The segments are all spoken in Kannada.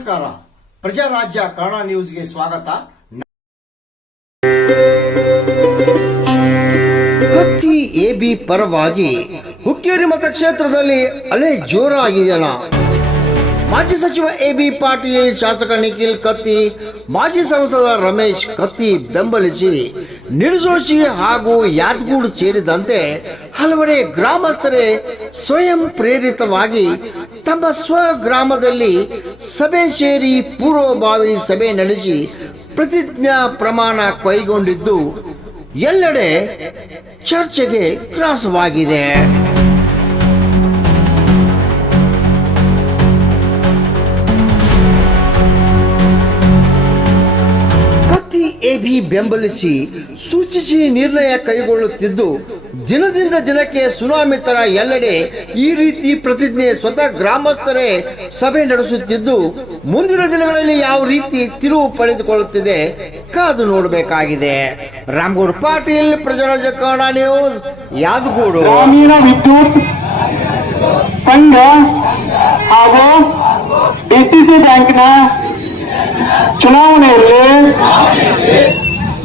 ನಮಸ್ಕಾರ. ಪ್ರಜಾರಾಜ್ಯ ಕನ್ನಡ ನ್ಯೂಸ್ಗೆ ಸ್ವಾಗತ. ಕತ್ತಿ ಎಬಿ ಪರವಾಗಿ ಹುಕ್ಕೇರಿ ಮತಕ್ಷೇತ್ರದಲ್ಲಿ ಅಲೆ ಜೋರಾಗಿದೆಯಲ್ಲ. ಮಾಜಿ ಸಚಿವ ಎಬಿ ಪಾಟೀಲ್, ಶಾಸಕ ನಿಖಿಲ್ ಕತ್ತಿ, ಮಾಜಿ ಸಂಸದ ರಮೇಶ್ ಕತ್ತಿ ಬೆಂಬಲಿಸಿ ನಿರ್ಜೋಶಿ ಹಾಗೂ ಯಾದಗೂಡು ಸೇರಿದಂತೆ ಹಲವೆಡೆ ಗ್ರಾಮಸ್ಥರೇ ಸ್ವಯಂ ಪ್ರೇರಿತವಾಗಿ ತಮ್ಮ ಸ್ವಗ್ರಾಮದಲ್ಲಿ ಸಭೆ ಸೇರಿ ಪೂರ್ವಭಾವಿ ಸಭೆ ನಡೆಸಿ ಪ್ರತಿಜ್ಞಾ ಪ್ರಮಾಣ ಕೈಗೊಂಡಿದ್ದು ಎಲ್ಲೆಡೆ ಚರ್ಚೆಗೆ ಗ್ರಾಸವಾಗಿದೆ. ಎಬಿ ಬೆಂಬಲಿಸಿ ಸೂಚಿಸಿ ನಿರ್ಣಯ ಕೈಗೊಳ್ಳುತ್ತಿದ್ದು, ದಿನದಿಂದ ದಿನಕ್ಕೆ ಸುನಾಮಿ ತರ ಎಲ್ಲೆಡೆ ಈ ರೀತಿ ಪ್ರತಿಜ್ಞೆ ಸ್ವತಃ ಗ್ರಾಮಸ್ಥರೇ ಸಭೆ ನಡೆಸುತ್ತಿದ್ದು, ಮುಂದಿನ ದಿನಗಳಲ್ಲಿ ಯಾವ ರೀತಿ ತಿರುವು ಪಡೆದುಕೊಳ್ಳುತ್ತಿದೆ ಕಾದು ನೋಡಬೇಕಾಗಿದೆ. ರಾಮಗೌಡ ಪಾಟೀಲ್ ಪ್ರಜರಾಜ ಕನ್ನಡ ನ್ಯೂಸ್, ಯಾದಗೂಡು. ಗ್ರಾಮೀಣ ವಿದ್ಯುತ್ ಸಂಘ ಹಾಗೂ ಬ್ಯಾಂಕ್ನ ಚುನಾವಣೆಯಲ್ಲಿ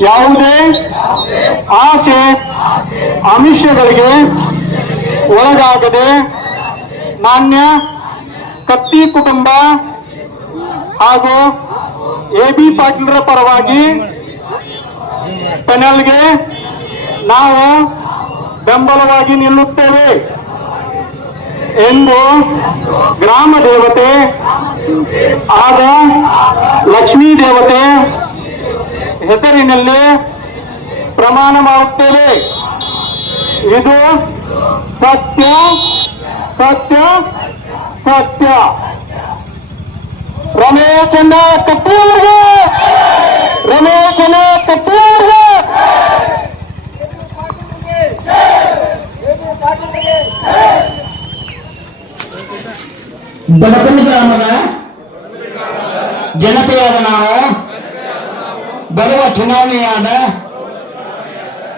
ಯಾವುದೇ ಆಸೆ ಆಮಿಷಗಳಿಗೆ ಒಳಗಾಗದೆ ಮಾನ್ಯ ಕತ್ತಿ ಕುಟುಂಬ ಹಾಗೂ ಎ ಬಿ ಪಾಟೀಲ್ರ ಪರವಾಗಿ ಪೆನಲ್ಗೆ ನಾವು ಬೆಂಬಲವಾಗಿ ನಿಲ್ಲುತ್ತೇವೆ ಎಂದು ಗ್ರಾಮ ದೇವತೆ ಆದ ಲಕ್ಷ್ಮೀ ದೇವತೆ ಹೆಸರಿನಲ್ಲಿ ಪ್ರಮಾಣ ಮಾಡುತ್ತೇವೆ. ಇದು ಸತ್ಯ ಸತ್ಯ ಸತ್ಯ. ರಮೇಶನ ಕಟ್ಟಿಯವರಿಗೆ ರಮೇಶನ ಕಟ್ಟಿಯವರಿಗೆ ಬಡಕುಂದ ಗ್ರಾಮದ ಜನತೆಯಾದ ನಾವು ಬರುವ ಚುನಾವಣೆಯಾದ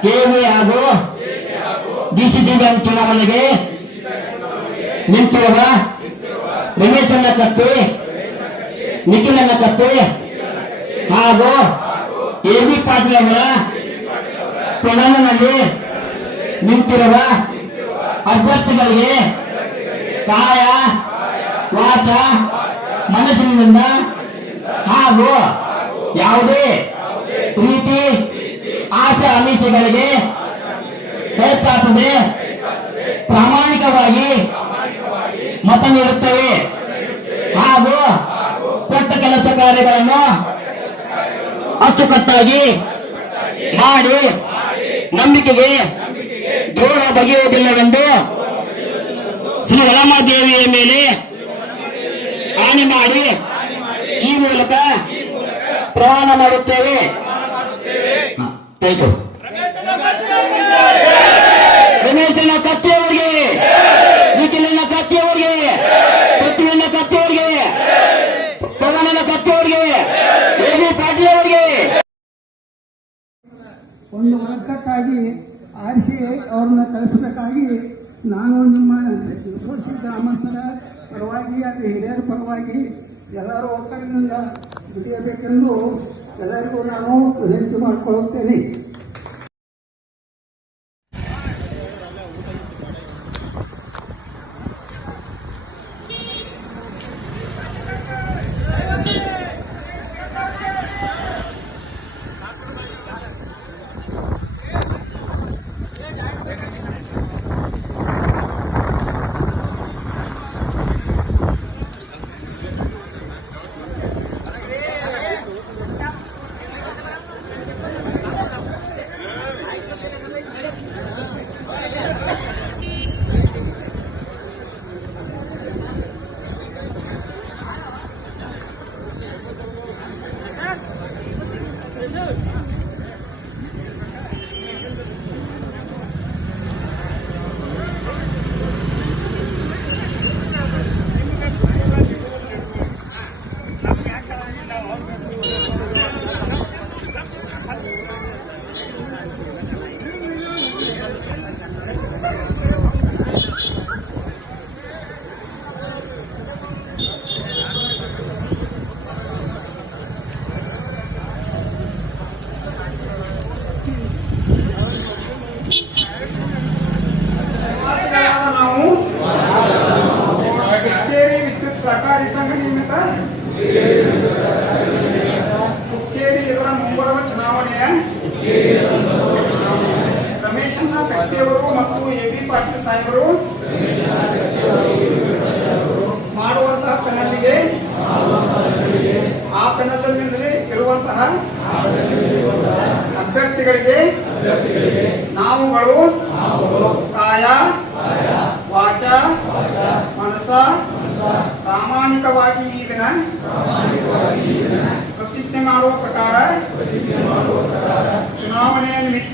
ಕೆವಿ ಹಾಗೂ ಡಿಸಿಸಿ ಬ್ಯಾಂಕ್ ಚುನಾವಣೆಗೆ ನಿಂತಿರುವ ರಮೇಶನ್ನ ಕತ್ತಿ ನಿಖಿಲನ್ನ ಕತ್ತಿ ಹಾಗೂ ಎ ಬಿ ಪಾಟೀಲ್ ಅವರ ಪ್ರಣಾಮನಲ್ಲಿ ನಿಂತಿರುವ ಅಭ್ಯರ್ಥಿಗಳಿಗೆ ಕಾಯ ವಾಚ, ಮನಸ್ಸಿನಿಂದ ಹಾಗೂ ಯಾವುದೇ ರೀತಿ ಆಸೆ ಅಮಿಷಗಳಿಗೆ ಹೆಚ್ಚಾಚದೆ ಪ್ರಾಮಾಣಿಕವಾಗಿ ಮತ ನೀಡುತ್ತೇವೆ. ಹಾಗೂ ಕೊಟ್ಟ ಕೆಲಸ ಕಾರ್ಯಗಳನ್ನು ಅಚ್ಚುಕಟ್ಟಾಗಿ ಮಾಡಿ ನಂಬಿಕೆಗೆ ದ್ರೋಹ ಬಗೆಯುವುದಿಲ್ಲವೆಂದು ಶ್ರೀ ರಮಾದೇವಿಯ ಮೇಲೆ ಆಣೆ ಮಾಡಿ ಪ್ರಮಾಣ ಮಾಡುತ್ತೇವೆ. ರಮೇಶನ ಕತ್ತಿಯವರಿಗೆ, ನಿಖಿಲನ ಕತ್ತಿಯವರಿಗೆ ಪೃಥ್ವಿನ ಕತ್ತಿಯವರಿಗೆ, ಪವನನ ಕತ್ತಿಯವರಿಗೆ ಎ ಬಿ ಪಾಟೀಲ್ ಅವರಿಗೆ. ಒಂದು ಒಗ್ಗಟ್ಟಾಗಿ ಆರಿಸಿ ಅವ್ರನ್ನ ಕಳಿಸಬೇಕಾಗಿ ನಾನು ನಿಮ್ಮ ಗ್ರಾಮಸ್ಥರ ಪರವಾಗಿ, ಅದು ಹಿರಿಯರ ಪರವಾಗಿ ಎಲ್ಲರೂ ಒಕ್ಕಲಿನಿಂದ ದುಡಿಯಬೇಕೆಂದು ಎಲ್ಲರಿಗೂ ಸಹಕಾರಿ ಸಂಘ ನಿಮಿತ್ತ ಹುಕ್ಕೇರಿ ಇದರ ಮುಂಬರುವ ಚುನಾವಣೆಯ? ರಮೇಶಣ್ಣ ಕತ್ತಿಯವರು ಮತ್ತು ಎ ಬಿ ಪಾಟೀಲ್ ಸಾಹೇಬರು? ಮಾಡುವಂತಹ ಪೆನಲ್ಗೆ? ಆ ಪೆನಲ್ನಲ್ಲಿ ಇರುವಂತಹ ಅಭ್ಯರ್ಥಿಗಳಿಗೆ? ನಾವುಗಳು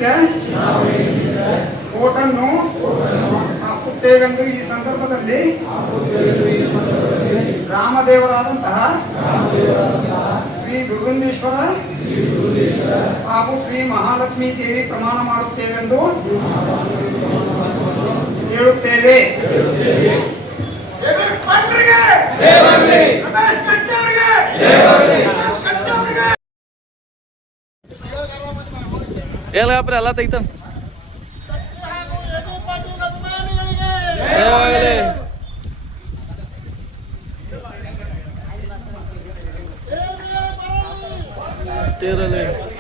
ನಿಮಿತ್ತ ಓಟನ್ನು ಹಾಕುತ್ತೇವೆಂದು ಈ ಸಂದರ್ಭದಲ್ಲಿ ರಾಮದೇವರಾದಂತಹ ಶ್ರೀ ದುರ್ಗಂಧೇಶ್ವರ ಹಾಗೂ ಶ್ರೀ ಮಹಾಲಕ್ಷ್ಮೀ ದೇವಿ ಪ್ರಮಾಣ ಮಾಡುತ್ತೇವೆಂದು ಹೇಳುತ್ತೇವೆ. ele leva pra lá, tá então. Yeah, yeah, yeah.